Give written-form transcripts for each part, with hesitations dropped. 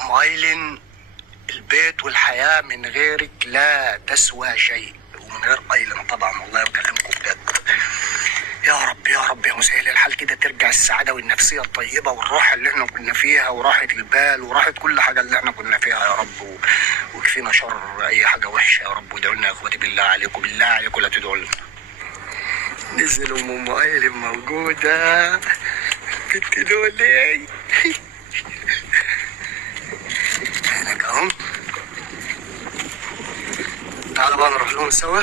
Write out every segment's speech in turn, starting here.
ام ايلين، البيت والحياة من غيرك لا تسوى شيء، ومن غير ايلين طبعا. والله بكلمكم بجد. يا رب يا رب يا مسهل الحال كده ترجع السعادة والنفسية الطيبة والراحة اللي احنا كنا فيها، وراحة البال وراحة كل حاجة اللي احنا كنا فيها يا رب، وكفينا شر اي حاجة وحشة يا رب. وادعوا لنا يا اخواتي بالله عليكم، بالله عليكم لا تدعوا لنا. نزل ام ايلين موجودة بنت لولي هناك اهو. تعالى بقى نروح لهم سوا.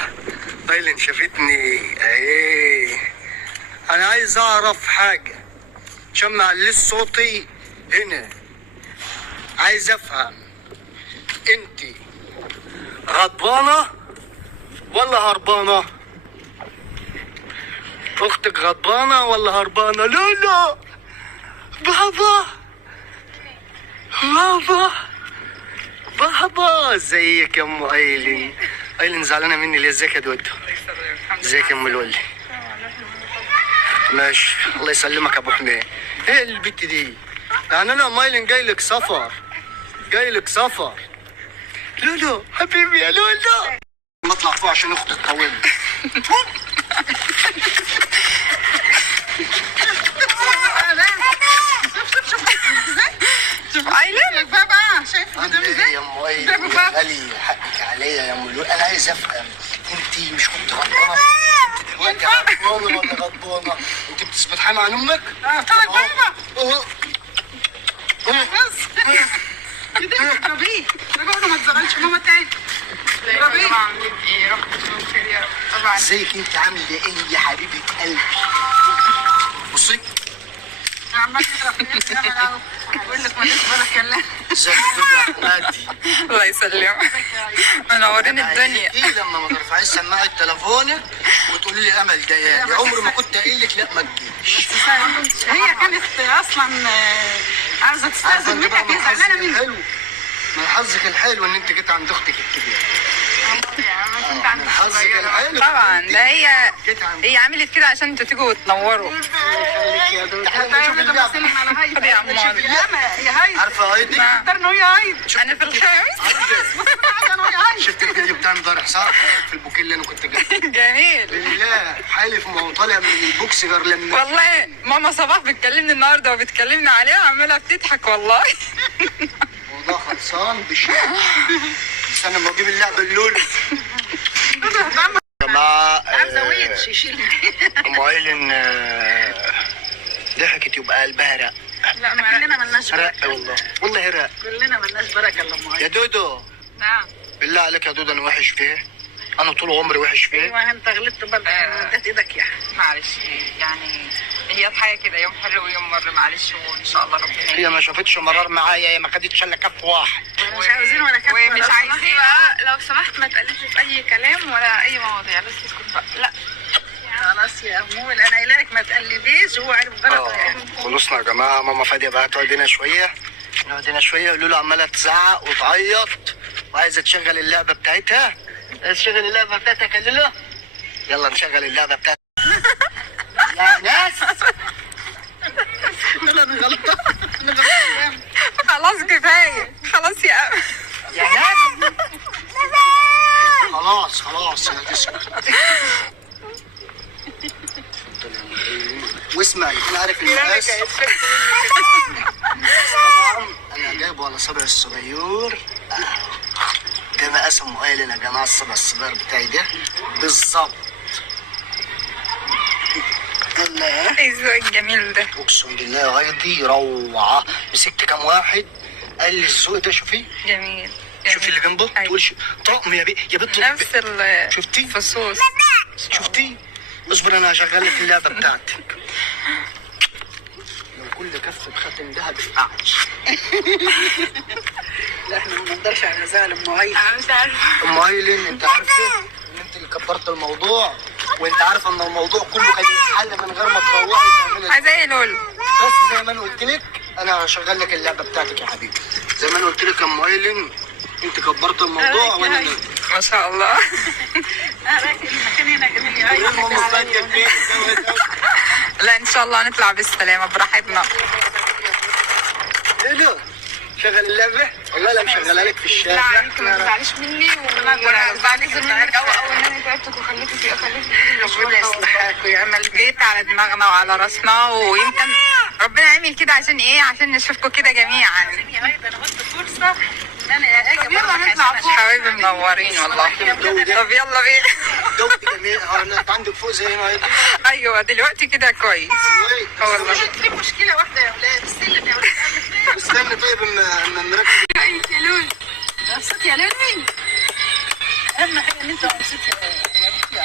ايلين شافتني ايه؟ انا عايز اعرف حاجة عشان معلش صوتي هنا. عايز افهم، انتي غضبانة ولا هربانة؟ اختك غضبانة ولا هربانة؟ لا بابا بابا ازيك يا ام ايلين؟ ايلين زعلانة مني ليه؟ ازيك يا دودو؟ ازيك يا ام الولي؟ ماشي، الله يسلمك يا ابو حميد. ايه البت دي؟ يعني انا ام ايلين جاي لك سفر، لولو حبيبي يا لولو. نطلع فوق عشان اختي تطول. شوف ايلين بابا، شايف عامل ايه يا ام ايلين؟ غالي حقك عليا يا ام لولو. انا عايز افهم، انت مش كنت غضبانه؟ دلوقتي غضبانه ولا غضبانه؟ انت بتسبحي عن امك؟ طيب بابا بس ربيه رجعنا، ما تزعلش ماما تاني. ربيه عاملين ايه؟ رب تكونوا بخير يا رب. طبعا ازيك انت؟ عامله ايه يا حبيبه قلبي؟ بصي عمال تضرب اهو، بقول لك ماليش بركه الله. ازيك يا احمدي؟ الله يسلمك، منورين الدنيا. ايه لما ما ترفعيش سماعه تليفونك وتقولي لي امل جايه؟ عمري ما كنت قايل لك لا ما تجيش. هي كانت اصلا عايزه تستاذن منك، هي زعلانه منك. حلو، من حظك الحلو ان انت جيت عند اختك الكبيره. من حظك الحلو طبعا، ده هي عملت كده عشان انتوا تيجوا وتنوروا. خدي يا عمار يا هايدي، عارفه هايدي؟ اخترنا ويا هايدي. انا في الخامس. شفت الفيديو بتاع امبارح صح؟ في البوكيه اللي انا كنت جاي. جميل بالله حالف ما هو طالع من البوكس غير لما والله. ماما صباح بتكلمني النهارده وبتكلمني عليها وعماله بتضحك والله. والله خلصان بشيء. استنى ما اجيب اللعبه اللول. يا جماعه ام ايلين ضحكت يبقى قلبها رق. لا كلنا مالناش رق والله رق. كلنا مالناش بركه الا ام يا دودو. نعم بالله عليك يا دودو، انا وحش فيه؟ انا طول عمري وحش فيه؟ ايوه انت غلطت برضه، اديت ايدك يعني. معلش يعني هي الحياه كده، يوم حلو ويوم مر، معلش وان شاء الله ربنا هي ما شافتش مرار معايا، هي ما خدتش الا كف واحد. مش عاوزين ولا كف ومش عايزين بقى لو سمحت ما تقلبش في اي كلام ولا اي مواضيع، بس اسكت بقى. لا خلاص يا امول، انا قايله لك ما تقلبيش، وهو عارف غلط يعني. خلصنا يا جماعه. ماما فاديه بقى تقعد هنا شويه، لولو عماله تزعق وتعيط وعايزه تشغل اللعبه بتاعتها. تشغل اللعبه بتاعتك يا لولو؟ يلا نشغل اللعبه بتاعتك. يا ناس انا غلطان. خلاص كفايه، خلاص يا أم. يا ناس خلاص يا تسكت. واسمعي، انا عارف المقاس طبعا، انا جايبه على صبع الصغير. ده مقاس ام ايلين يا جماعه، الصبع الصغير بتاعي ده بالظبط. ايه الذوق الجميل ده؟ اقسم بالله يا هايدي روعه. مسكت كام واحد قال لي الذوق ده، شوفي جميل. شوفي اللي جنبه. أيوة. تقولش طقم يا بنت نفس شفتي الفصوص. شفتي؟ اصبر انا هشغل لك اللعبه بتاعتك. لو كل كف بخاتم دهب قعد. لا احنا ما نقدرش على زعل ام ايلين. انا مش عارفه. ام ايلين انت عارفه ان انت اللي كبرت الموضوع، وانت عارفه ان الموضوع كله كان يتحل من غير ما تروحي تعملي. زي لولو. بس زي ما انا قلت لك، انا هشغل لك اللعبه بتاعتك يا حبيبي. زي ما انا قلت لك يا ام ايلين، انت كبرت الموضوع وانا ما شاء الله. راكب المكان هنا جميل يا هايدي. ماما فاديه البيت. لا ان شاء الله نطلع بالسلامه براحتنا. لولو شغل اللعبة؟ والله لا مشغلها لك في لا الشارع. عليك ما تزعليش مني وانا بعتذر منك قوي ان انا تعبتك وخليتك ربنا يصلحك ويعمل بيت على دماغنا وعلى راسنا، ويمكن ربنا يعمل كده عشان ايه؟ عشان نشوفكم كده جميعا. انا قلت فرصه ان انا اجي يلا نطلع فوق. حبايبي منورين والله. طب يلا بينا. دوت جميل. انت عندك فوق زي ما هي. ايوه دلوقتي كده كويس. والله في مشكله واحده يا اولاد، السلم يا اولاد. استنى طيب اما نركز. يا لولو مبسوط يا لولو. اهم حاجه ان انت مبسوط يا بنتي.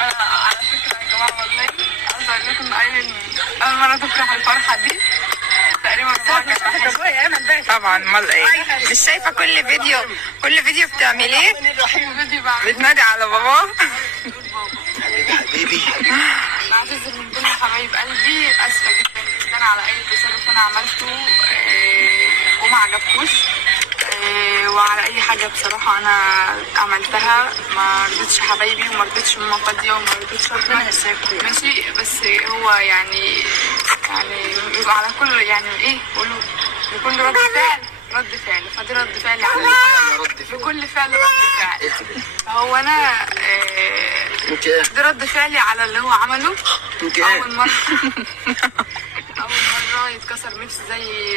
على فكرة يا جماعة والله عايزة أقول لكم إن أيمن أول مرة تفرح الفرحة دي تقريبا طبعا. امال ايه؟ مش شايفه كل فيديو بتعمليه فيديو بعمل بتنادي على باباه. حبيبي بعتذر من كل حبايب قلبي، آسفة جدا جدا على أي تصرف أنا عملته وما عجبكوش، وعلى أي حاجة بصراحة أنا عملتها ما رضيتش حبايبي وما رضيتش ماما فاضية وما رضيتش أحمد. ماشي بس هو يعني بيبقى على كل يعني إيه بيقولوا لكل رد فعل فدي رد فعلي على لكل فعل رد فعل. فهو أنا دي رد فعلي على اللي هو عمله. أول مرة يتكسر نفسي زي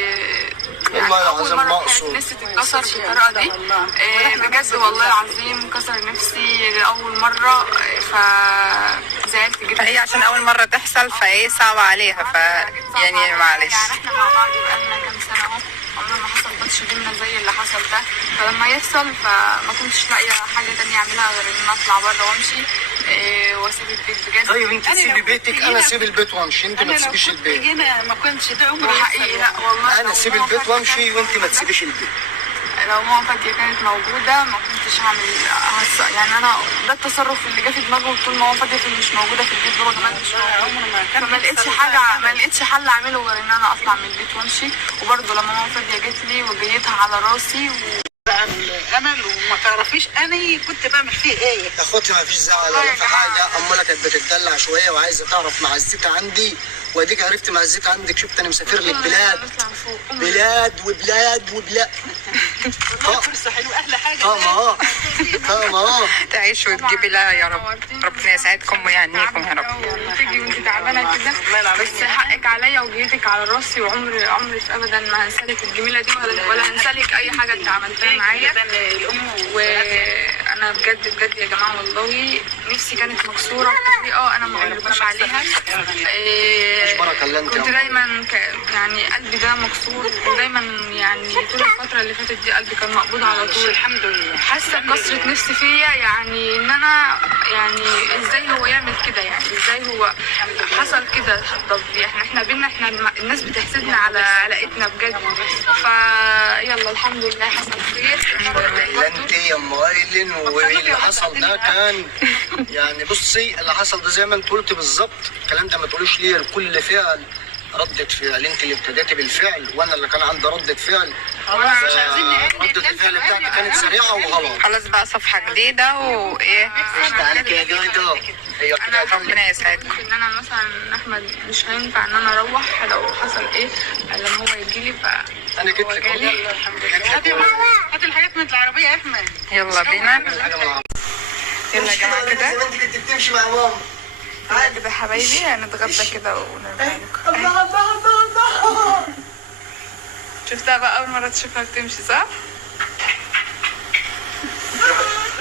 يعني أول مرة نفسي تتكسر بالطريقة دي بجد والله العظيم. كسر نفسي لأول مرة فزعلت جدا. هي عشان اول مره تحصل فايه صعبه عليها يعني معلش. يعني احنا مع بعض بقالنا كام سنة اهو عمرنا ما حصل ماتش بينا زي اللي حصل ده، فلما يحصل فما كنتش لاقية حاجة تانية اعملها غير ان اطلع بره وامشي واسيب البيت بجد. طيب انت تسيبي بيتك، انا اسيب البيت وامشي، انت ما تسيبيش البيت. ما كنتش ده عمري. وحقيقي لا والله انا اسيب البيت وامشي وانت ما تسيبيش البيت. لو ماما فادية كانت موجودة ما كنتش هعمل يعني أنا ده التصرف اللي جه في دماغي. طول ما ماما فادية مش موجودة في البيت بابا كمان مش موجود، فما لقيتش حل أعمله غير إن أنا أطلع من البيت وأمشي. وبرضه لما ماما فادية جت لي وجيتها على راسي امل وما تعرفيش انا كنت بعمل فيه ايه. اخوتي ما فيش زعل ولا في حاجه، امالها كانت بتدلع شويه وعايزه تعرف معزتها عندي، واديك عرفت معزتها عندك. شفت انا مسافر لك بلاد وبلاد. فرصه حلوه احلى حاجه. طبعا تعيش وتجيبي لها يا رب. ربنا يسعدكم ويهنيكم يا رب. تيجي وانت تعبانه كده بس حقك عليا وجيتك على راسي، وعمري ابدا ما هنسالك الجميله دي ولا هنسالك اي حاجه انت عملتها معايا. وانا بجد يا جماعه والله نفسي كانت مكسوره بطريقه انا ما اقولكوش عليها. كنت دايما يعني قلبي ده مكسور، ودايما يعني طول الفتره اللي فاتت دي قلبي كان مقبوض على طول. الحمد لله. حاسه بكسره نفسي فيا، يعني ان انا يعني ازاي هو يعمل كده، يعني ازاي هو حصل كده. طب احنا بينا احنا الناس بتحسدنا على علاقتنا بجد. فيلا الحمد لله حصل خير. انت يا ام ايلين، واللي حصل ده كان يعني بصي اللي حصل ده زي ما انت قلت بالظبط. الكلام ده ما تقولوش ليه، لكل فعل ردة فعل. انت اللي ابتديتي بالفعل وانا اللي كان عندي ردة فعل. ردة الفعل بتاعتي كانت سريعة وغلط. خلاص بقى صفحة جديدة وايه. قشطة عليك يا جودة. هي انا ربنا يسعدكم. ان انا مثلا احمد مش هينفع ان انا اروح لو حصل ايه لما هو يجي لي. انا جيت لك هات الحاجات من العربيه يا احمد. يلا بينا. يلا يا جماعه كده انت كنت بتمشي مع ماما. كده حبايبي هنتغدى كده ونرجع لكم. الله. شفتها بقى اول مره تشوفها بتمشي صح؟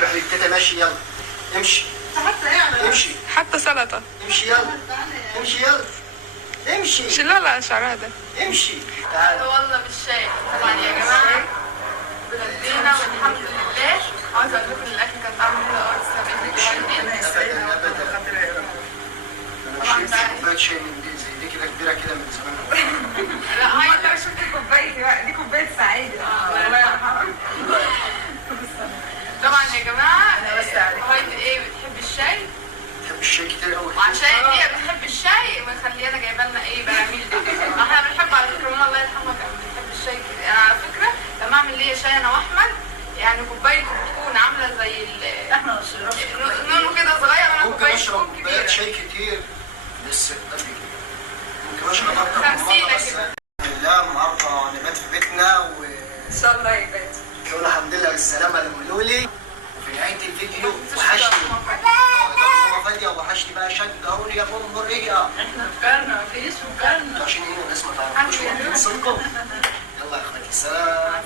روح للتيتا ماشي. يلا امشي امشي حتى سلطه. امشي يلا امشي يلا امشي. شلالة شعرها ده. امشي. والله بالشاي طبعا يا جماعه اتغدينا والحمد لله. عاوزه اقول لكم الاكل كان طعمه حلو قوي. كوبايه شاي من دي زي دي كده كبيره كده من زمان. لا هاي انت شفت كوبايه دي كوبايه سعيد. الله يرحمها. طبعا يا جماعه هاي ايه بتحب الشاي؟ بتحب الشاي كتير قوي. وعشان هي بتحب الشاي مخليانا جايبه لنا ايه براميل دي. احنا بنحب على فكره ماما الله يرحمها كانت بتحب الشاي كده. انا على فكره لما اعمل ليا شاي انا واحمد يعني كوبايه تكون عامله زي احنا نونو كده صغير. انا ممكن كوبايه اشرب تكون كوبايات كبيره شاي كتير بس قد كده. ممكن اشرب اكتر من 50 مره بس كده. ان شاء الله يا بنتي. يقول الحمد لله بالسلامه لمولولي. وفي نهايه الفيديو وحشني ماما فاديه، وحشني بقى شجعوني يا جمهوريه. احنا فكرنا مفيش فكرنا عشان هنا الناس ما تعرفوش وقت صدقكم. يلا يا اخواتي سلام.